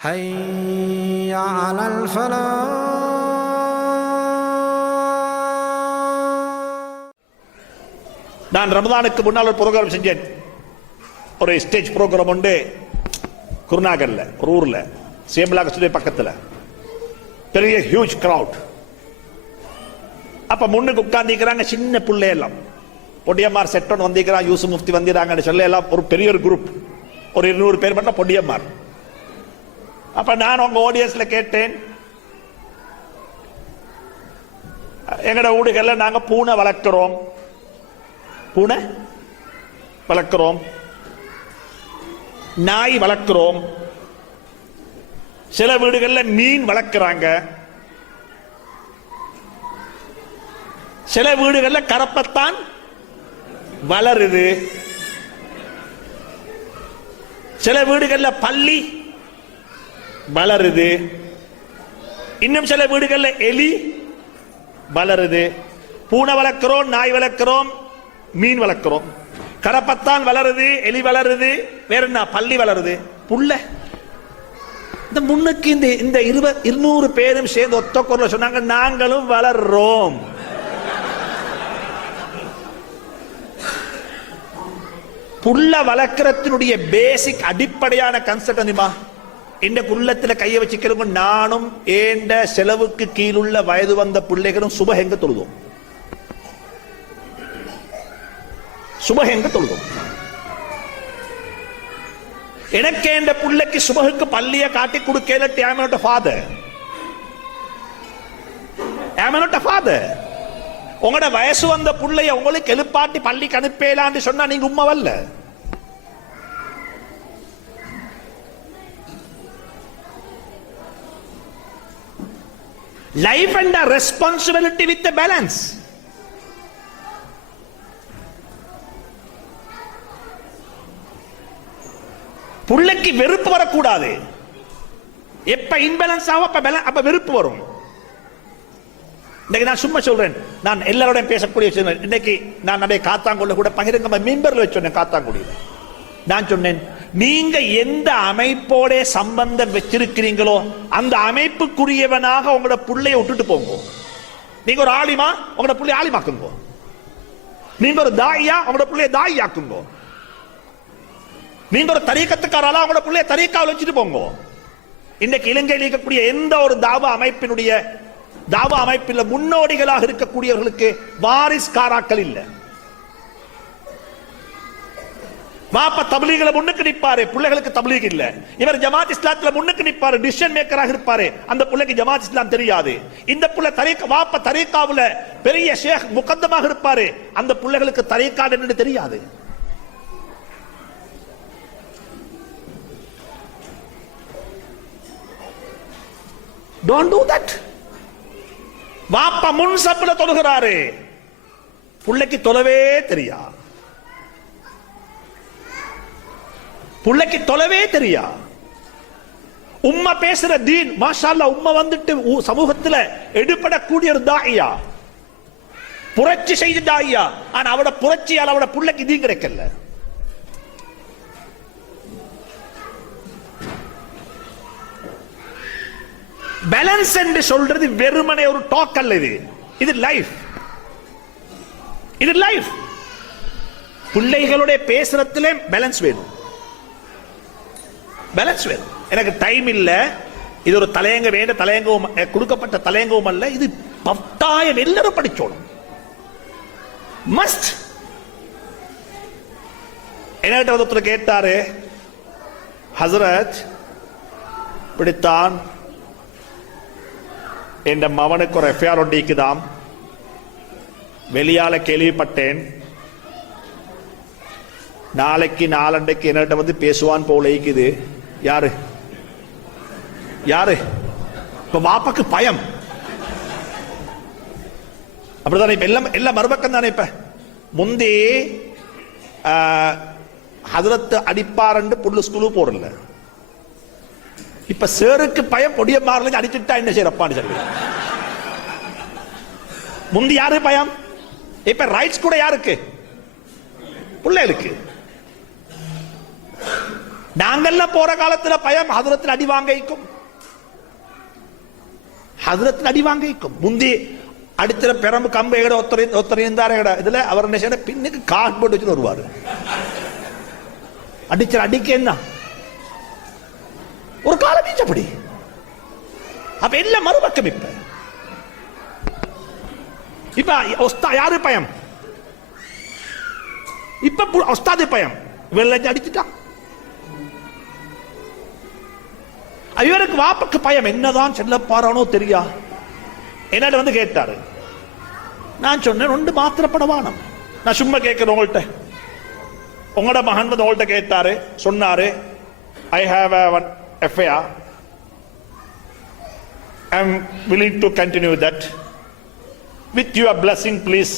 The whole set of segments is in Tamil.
حي على الفلاح நான் ரமதானுக்கு முன்னால் ஒரு ப்ரோக்ராம் செஞ்சேன் ஒரு ஸ்டேஜ் ப்ரோக்ராம் உண்டு குருநாகல்ல ஒரு ஊர்ல சேமலா கஸ்தூரி பக்கத்துல பெரிய ஹியூஜ் கிரவுட் அப்ப முன்னுக்கு உட்கார்ந்திருக்கிறாங்க சின்ன பிள்ளை எல்லாம் பொடியம்மார் செட்டோன் வந்திருக்கிறான் யூசுப் முஃப்தி வந்திருக்காங்கன்னு சொல்ல எல்லாம் ஒரு பெரிய ஒரு குரூப் ஒரு இருநூறு பேர் மட்டும் பொடியம்மார் அப்ப நான் உங்க ஆடியன்ஸ்ல கேட்டேன். எங்கட ஊடுகள்ல நாங்க பூனை வளர்க்கிறோம். பூனை வளர்க்கிறோம். நாய் வளர்க்கிறோம். சில வீடுகள்ல மீன் வளர்க்கிறாங்க. சில வீடுகள்ல கரப்பத்தான் வளருது. சில வீடுகள்ல பள்ளி வளருது. இன்னும் சில வீடுகள்ல எலி வளருது. பூனை வளர்க்கிறோம் நாய் வளர்க்கிறோம் மீன் வளர்க்கிறோம். கரப்பத்தான் வளருது எலி வளருது வேற என்ன பள்ளி வளருது. புல்ல. இந்த முன்னுக்கு இந்த இந்த இருபது இருநூறு பேரும் சேர்ந்து ஒத்த குரல சொன்னாங்க நாங்களும் வளர்றோம். புல்ல வளர்க்கறத்தினுடைய பேசிக் அடிப்படையான கன்செப்ட் தெரியுமா இந்த குள்ளத்துல கையை வச்சுக்கிறவங்க நானும் ஏண்ட செலவுக்கு கீழுள்ள வயது வந்த பிள்ளைகளும் எங்க தொழுதும். சுப எங்க தொழுதும். எனக்கு என்ற பிள்ளைக்கு சுபகுக்கு பள்ளிய காட்டி கொடுக்கல ஆமனோட ஃபாதர் ஆமனோட ஃபாதர் உங்களோட வயசு வந்த பிள்ளைய உங்களுக்கு எழுப்பாட்டி பள்ளிக்கு அனுப்பலான்னு சொன்னா நீங்க உண்மை வரல life and a responsibility with a balance. புள்ளைக்கு வெறுப்பு வரக்கூடாது. எப்ப இன்பேலன்ஸ் ஆகும் அப்ப அப்ப வெறுப்பு வரும். இன்னைக்கு நான் சும்மா சொல்றேன். நான் எல்லாரோடையும் பேசக்கூடிய இன்னைக்கு நான் நிறைய காத்தாங்குள்ள கூட பகிரங்க மீன்பரில் வச்சோன்னேன் காத்தாங்குடியில். நான் சொன்னேன் நீங்க எந்த அமைப்போட சம்பந்தம் வச்சிருக்கிறீங்களோ அந்த அமைப்புக்குரியவனாக உங்களோட புள்ளைய விட்டுட்டு போங்க. நீங்க ஒரு ஆலிமா உங்களோட புள்ளைய ஆலிமாக்குங்க. நீங்க ஒரு தாயா உங்களோட புள்ளைய தாய் ஆக்குங்க நீங்க ஒரு தரீக்கத்துக்காரால உங்களோட புள்ளைய தரீக்காவில் வச்சுட்டு போங்க. இன்னைக்கு இலங்கையில் இருக்கக்கூடிய எந்த ஒரு தாவா அமைப்பினுடைய தாவா அமைப்பில் முன்னோடிகளாக இருக்கக்கூடியவர்களுக்கு வாரிஸ் காராக்கள் இல்லை. பாப்பா தபிலீகளை முன்னுக்கு நிப்பாரு. பிள்ளைகளுக்கு தபிலீக் இல்ல. இவர் ஜமாத் இஸ்லாத்துல முன்னுக்கு நிப்பாரு. டிசிஷன் மேக்கராக இருப்பாரு. அந்த பிள்ளைக்கு ஜமாத் இஸ்லாம் தெரியாது. இந்த புள்ள தரீக்க வாப்ப தரீக்காவுல பெரிய ஷேக் முகந்தமாக இருப்பாரு. அந்த பிள்ளைகளுக்கு தரீக்காடு என்னன்னு தெரியாது. டோன்ட் டூ தட் வாப்பா முன் சப்புல தொழுகிறாரு. பிள்ளைக்கு தொலைவே தெரியா புள்ளைக்கு தொலைவே தெரியா? உம்மா பேசுற தீன் மாஷா உம்மா வந்துட்டு ஊ- சமூகத்துல எடுபடக்கூடிய ஒரு தாயா புரட்சி செய்த தாயா ஆனா அவட புரட்சியால் அவட புள்ளைக்கு தீன் கிடைக்கல. பேலன்ஸ் என்று சொல்றது வெறுமனே ஒரு டாக் அல்ல இது. இது லைஃப் இது லைஃப் பிள்ளைகளுடைய பேசுறதுல பேலன்ஸ் வேணும். பேலன்ஸ் வேணும் எனக்கு டைம் இல்லை. இது ஒரு தலையங்க வேண்ட தலையங்கவும் கொடுக்கப்பட்ட தலையங்கவும் அல்ல. இது பத்தாயம் எல்லாரும் படிச்சோணும். மஸ்ட் என்ன ஒருத்தர் கேட்டாரு? ஹசரத் இப்படித்தான் என் மவனுக்கு ஒரு எஃப்ஐஆர் ஒட்டிக்குதாம் வெளியால கேள்விப்பட்டேன். நாளைக்கு நாலண்டைக்கு என்னட்ட வந்து பேசுவான் போல இருக்குது. யாரு? யாரு? இப்ப வாப்பாக்கு பயம். அப்படிதானே இப்ப எல்லாம் எல்லாம் மறுபக்கம் தானே இப்ப? முந்தி ஹதரத்து அடிப்பாரண்டு புல்லு ஸ்கூலு போறல இப்ப சேருக்கு பயம் பொடிய மாறல அடிச்சுட்டா என்ன செய்யறப்பான்னு சொல்லி. முந்தி யாரு பயம்? இப்ப ரைட்ஸ் கூட யாருக்கு? பிள்ளைகளுக்கு நாங்கெல்லாம் போற காலத்துல பயம் ஹதுரத்தில் அடி வாங்கிக்கும். ஹதுரத்தில் அடி வாங்கிக்கும். முந்தி அடிச்சிட பெரம்பு கம்பு எகட ஒத்தரை ஒத்தரை இருந்தார் எகட. இதுல அவர் என்ன செய்யணும் பின்னுக்கு காட் போட்டு வச்சுன்னு வருவாரு. அடிச்சர் அடிக்க என்ன? ஒரு காலம் பீச்சு அப்ப எல்லாம் மறுபக்கம் இப்ப இப்ப ஒஸ்தா யாரு பயம்? இப்ப பு- ஒஸ்தாது பயம். வெள்ளஞ்சு அடிச்சுட்டான் இவருக்கு வாப்புக்கு பயம் என்னதான் செல்ல பாரானோ தெரியா? என்னட்டு வந்து கேட்டாரு. நான் சொன்னேன் ஒன்று மாத்திரப்படவானம். நான் சும்மா கேட்கிறேன் உங்கள்கிட்ட. உங்களோட மகன் வந்து உங்கள்கிட்ட கேட்டாரு சொன்னாரு I have one FIR I am willing to continue that with your blessing please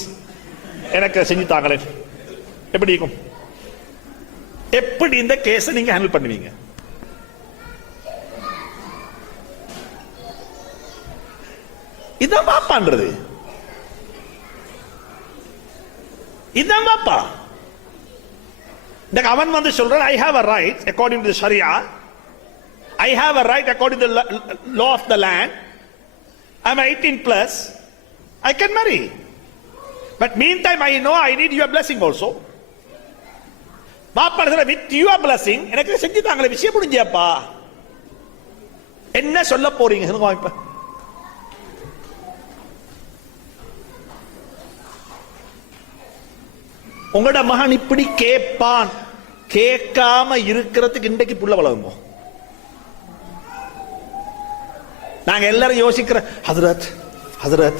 எனக்கு செஞ்சு தாங்களேன் எப்படி இருக்கும்? எப்படி இந்த கேஸை நீங்கள் ஹேண்டில் பண்ணுவீங்க? இதான் பாப்பான்றது. இதான் பாப்பா. இந்த அவன் வந்து சொல்றான் I have a right according to sharia I have a right according to law of the land I am eighteen plus I can marry but meantime I know I need your blessing also பாப்பா வித் யுவர் பிளஸிங் எனக்கு செஞ்சு தாங்களே விஷயம் முடிஞ்சியாப்பா? என்ன சொல்ல போறீங்க? சொல்லுங்க வாய்ப்பா உங்களோட மகன் இப்படி கேட்பான் கேட்காம இருக்கிறதுக்கு இன்றைக்கு புள்ள வளருங்க. நாங்க எல்லாரும் யோசிக்கிற ஹசரத் ஹசரத்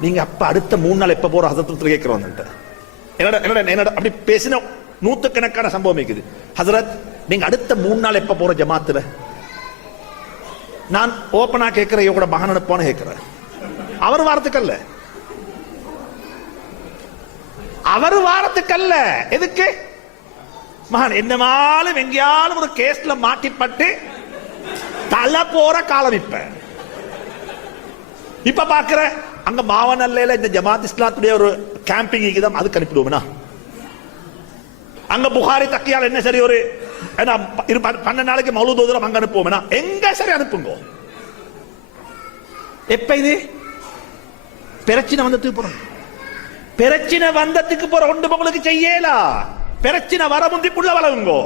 நீங்க அப்ப அடுத்த மூணு நாள் எப்ப போற ஹசரத் கேட்கிறோம் என்னோட என்னோட என்னடா அப்படி பேசின நூத்துக்கணக்கான சம்பவம் இருக்குது. ஹசரத் நீங்க அடுத்த மூணு நாள் எப்ப போற ஜமாத்துல? நான் ஓப்பனா கேட்கிறேன் இவங்க மகன் அனுப்பான்னு கேட்கிறேன். அவர் வார்த்தைக்கல்ல அவர் வாரத்துக்கல்ல. எதுக்கு? மகன் என்னமாலும் எங்கேயாலும் ஒரு கேஸ்ல மாட்டிப்பட்டு தலை போற காலம் இப்ப. இப்ப பாக்குற அங்க மாவனல்லையில இந்த ஜமாத் இஸ்லாத்துடைய ஒரு கேம்பிங் இருக்குதான் அதுக்கு அனுப்பிடுவோம்னா அங்க புகாரி தக்கியால் என்ன சரி ஒரு என்ன, இரு பன்னெண்டு நாளைக்கு மௌலு ஓதுறோம் அங்க அனுப்புவோம்னா எங்க சரி அனுப்புங்க? எப்ப இது? பிரச்சனை வந்துட்டு போறோம் பிரச்சனை வந்ததுக்கு போற ஒன்று உங்களுக்கு செய்யலா? பிரச்சனை வர முந்திக்குள்ள வளருங்கோ.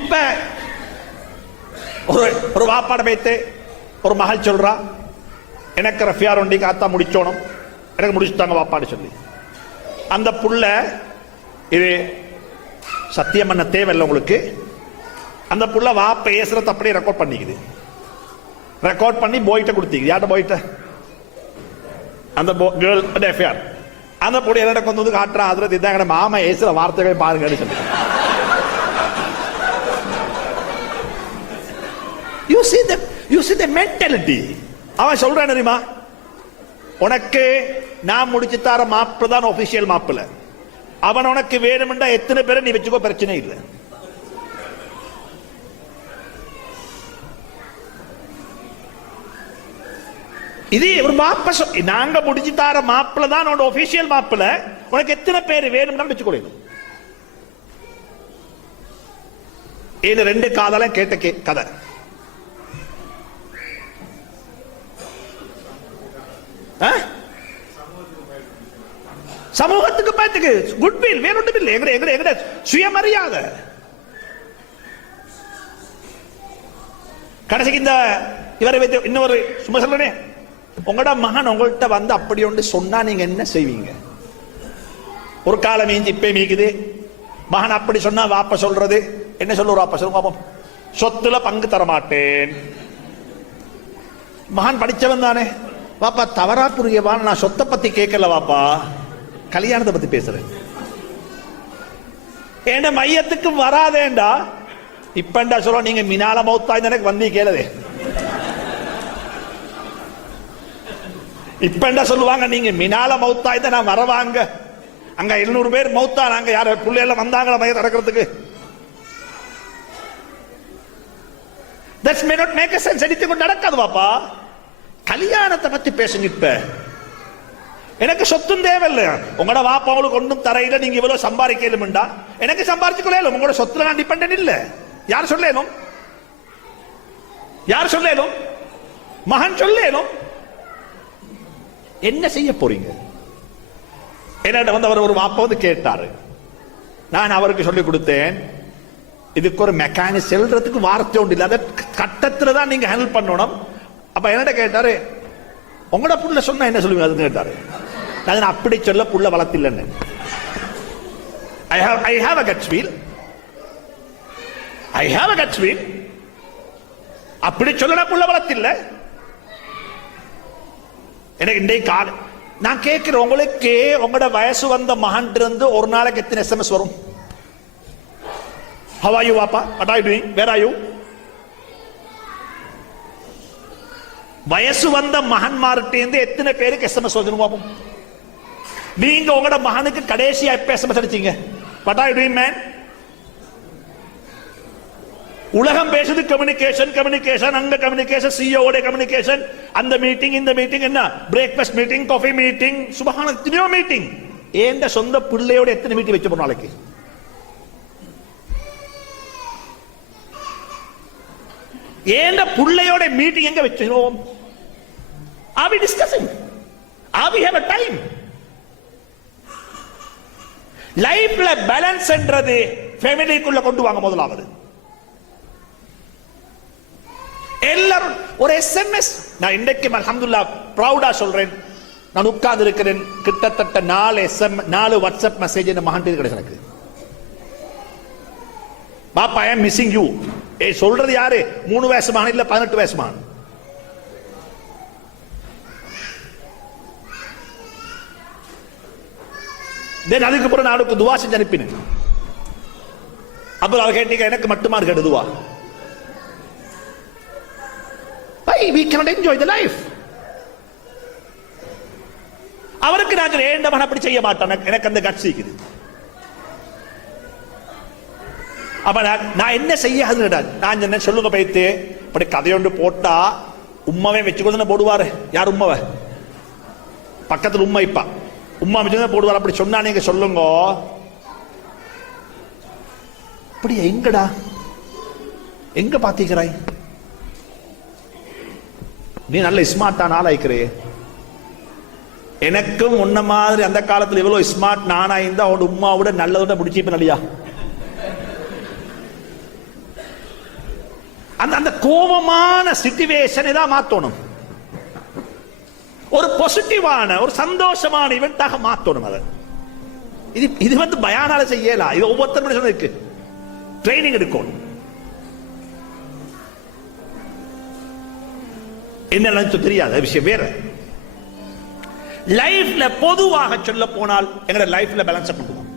இப்ப ஒரு ஒரு வாப்பாட வைத்து ஒரு மகள் சொல்றா எனக்கு ரஃபியார் ஒண்டி காத்தா முடிச்சோணும். எனக்கு முடிச்சுட்டாங்க வாப்பாடு சொல்லி. அந்த புள்ள இது சத்தியம் பண்ண தேவையில்லை உங்களுக்கு. அந்த புள்ள வாப்ப ஏசுறத அப்படியே ரெக்கார்ட் பண்ணிக்குது. ரெக்கார்ட் பண்ணி போயிட்ட கொடுத்தீங்க. யார்ட்ட போயிட்ட அந்த கேர்ள் அந்த எஃப்ஐஆர் அந்த பொடி என்னோட கொண்டு வந்து காட்டுறான் அதுல இதான் எங்க மாமா ஏசுல வார்த்தைகள் பாருங்க you see the you see the mentality அவன் சொல்றான் தெரியுமா? உனக்கு நான் முடிச்சு தர மாப்பு தான் ஒபிஷியல் மாப்பிள்ள. அவன் உனக்கு வேணும்டா எத்தனை பேரை நீ வச்சுக்கோ பிரச்சனை இல்லை. இது ஒரு மாப்ப நாங்க முடிச்சு தார மாப்பிள்ள தான் உன்னோட ஒபிஷியல் மாப்பிள்ள உனக்கு எத்தனை பேர் வேணும்னா வச்சுக்கொள்ளணும் இது ரெண்டு காதலும் கேட்ட கே கதை. சமூகத்துக்கு பார்த்துக்கு குட்வில் வேற ஒன்றும் இல்லை. எங்க எங்க எங்க சுயமரியாதை. கடைசிக்கு இந்த இவரை வைத்து இன்னொரு சும்மா சொல்றேனே உங்களோட மகன் உங்கள்கிட்ட வந்து அப்படி ஒன்று சொன்னா நீங்க என்ன செய்வீங்க? ஒரு காலம் மீஞ்சி இப்பே மீக்குது. மகன் அப்படி சொன்னா வாப்ப சொல்றது. என்ன சொல்லுற வாப்ப சொல்லுங்க பாப்போம் சொத்துல பங்கு தர மாட்டேன் மகன் படிச்சவன் தானே. வாப்பா தவறா புரியவான் நான் சொத்தை பத்தி கேட்கல வாப்பா. கல்யாணத்தை பத்தி பேசுறேன். என்ன மையத்துக்கு வராதேண்டா? இப்பண்டா சொல்ல நீங்க மினால மௌத்தா எனக்கு வந்து கேளுதே. இப்ப என்ன சொல்லுவாங்க நீங்க? மினால மௌத்தா நான் வரவாங்க. அங்க எழுநூறு பேர் மௌத்தா நாங்க யார பிள்ளைல வந்தாங்களா மைய நடக்கிறதுக்கு? That's may not make sense கொண்டு நடக்காது பாப்பா. கல்யாணத்தை பத்தி பேசுங்க இப்ப. எனக்கு சொத்தும் தேவையில்ல. உங்களோட வாப்பா உங்களுக்கு ஒன்றும் தரையில நீங்க இவ்வளவு சம்பாதிக்கலும்டா எனக்கு சம்பாதிச்சு கொள்ளையிலும் உங்களோட சொத்துல நான் டிபெண்ட் இல்ல. யார் சொல்லேனும் யார் சொல்லேனும் மகன் சொல்லேனும் என்ன செய்ய போறீங்க? என்னிட்ட வந்து அவர் ஒரு வாப்பா வந்து கேட்டாரு. நான் அவருக்கு சொல்லி கொடுத்தேன் இதுக்கு ஒரு மெக்கானிக் செல்றதுக்கு வார்த்தை ஒன்று இல்லை. அதை கட்டத்தில் தான் நீங்க ஹேண்டில் பண்ணணும். அப்போ என்னட்ட கேட்டாரு உங்களோட புள்ள சொன்னா என்ன சொல்லுவீங்க? அதுன்னு கேட்டாரு. நான் அப்படி சொல்ல புள்ள வளர்த்தில்லைன்னு. I have I have a guts will I have a guts will அப்படி சொல்லல புள்ள வளர்த்தில்லை. எனக்கு இன்றைக்கு கால நான் கேட்கிறேன் உங்களுக்கு உங்களோட வயசு வந்த மகன் இருந்து ஒரு நாளைக்கு எத்தனை எஸ்எம்எஸ் வரும் How are you, Papa? What are you doing? Where are you? வயசு வந்த மகன்மார்கிட்ட எத்தனை பேருக்கு எஸ்எம்எஸ் வந்து பார்ப்போம் நீங்க உங்களோட மகனுக்கு கடைசியா எப்ப எஸ்எம்எஸ் அடிச்சீங்க what are you doing man உலகம் பேசுது கம்யூனிகேஷன் கம்யூனிகேஷன் அங்க கம்யூனிகேஷன் சிஓட கம்யூனிகேஷன் அந்த மீட்டிங் இந்த மீட்டிங் என்ன? பிரேக்ஃபாஸ்ட் மீட்டிங் காஃபி மீட்டிங் சுபகான எத்தனையோ மீட்டிங் ஏண்ட சொந்த பிள்ளையோட எத்தனை மீட்டிங் வச்சு போற நாளைக்கு? ஏண்ட பிள்ளையோட மீட்டிங் எங்க வச்சிரோம் are we discussing? Are we have a time லைஃப்ல பேலன்ஸ் என்றது ஃபேமிலிக்குள்ள கொண்டு வாங்க முதலாவது. எல்லாரும் ஒரு எஸ்எம்எஸ் நான் இன்றைக்கு அலமதுல்லா ப்ரௌடா சொல்றேன். நான் உட்கார்ந்து இருக்கிறேன் கிட்டத்தட்ட நாலு எஸ்எம் நாலு வாட்ஸ்அப் மெசேஜ் என்ன மகன் கிடையாது எனக்கு. பாப்பா ஐ மிஸ்ஸிங் யூ ஏ சொல்றது யாரு? மூணு வயசு மகன் இல்ல பதினெட்டு வயசு மகன்? தென் அதுக்கப்புறம் நான் அவருக்கு துவா செஞ்சு அனுப்பினேன். அப்புறம் அவர் கேட்டீங்க எனக்கு மட்டுமா இருக்கு துவா? We cannot enjoy the life? அவருக்கு நான் சொல்றேன், மகன் அப்படி செய்ய மாட்டோம் எனக்கு- அந்த கட்சி இருக்குது அப்ப நான் என்ன செய்ய நான் என்ன சொல்லுங்க பைத்து இப்படி கதையொண்டு போட்டா உம்மாவே வச்சுக்கொண்டு போடுவாரு யார் உம்மாவை பக்கத்துல உம்மா இப்பா உம்மா வச்சு போடுவார் அப்படி சொன்னா நீங்க சொல்லுங்க அப்படி எங்கடா எங்க பாத்தீங்கிறாய் நீ நல்ல ஸ்மார்ட்டான ஆளாய்க்கிறே எனக்கும் உன்ன மாதிரி அந்த காலத்தில் இவ்வளோ ஸ்மார்ட் நானா இருந்தா அவனோட உமாவோட நல்லதோட முடிச்சிப்பேன் இல்லையா? அந்த அந்த கோபமான சிச்சுவேஷனை தான் மாத்தணும்? ஒரு பாசிட்டிவான ஒரு சந்தோஷமான இவெண்டாக மாத்தணும் அதை. இது இது வந்து பயானால செய்யலாம். இது ஒவ்வொருத்தரும் மனுஷனும் இருக்கு. ட்ரைனிங் எடுக்கணும். என்னெல்லாம் தெரியாது விஷயம் வேற. லைஃப்ல பொதுவாக சொல்ல போனால் எங்களோட லைஃப்ல பேலன்ஸ் பண்ணுவோம்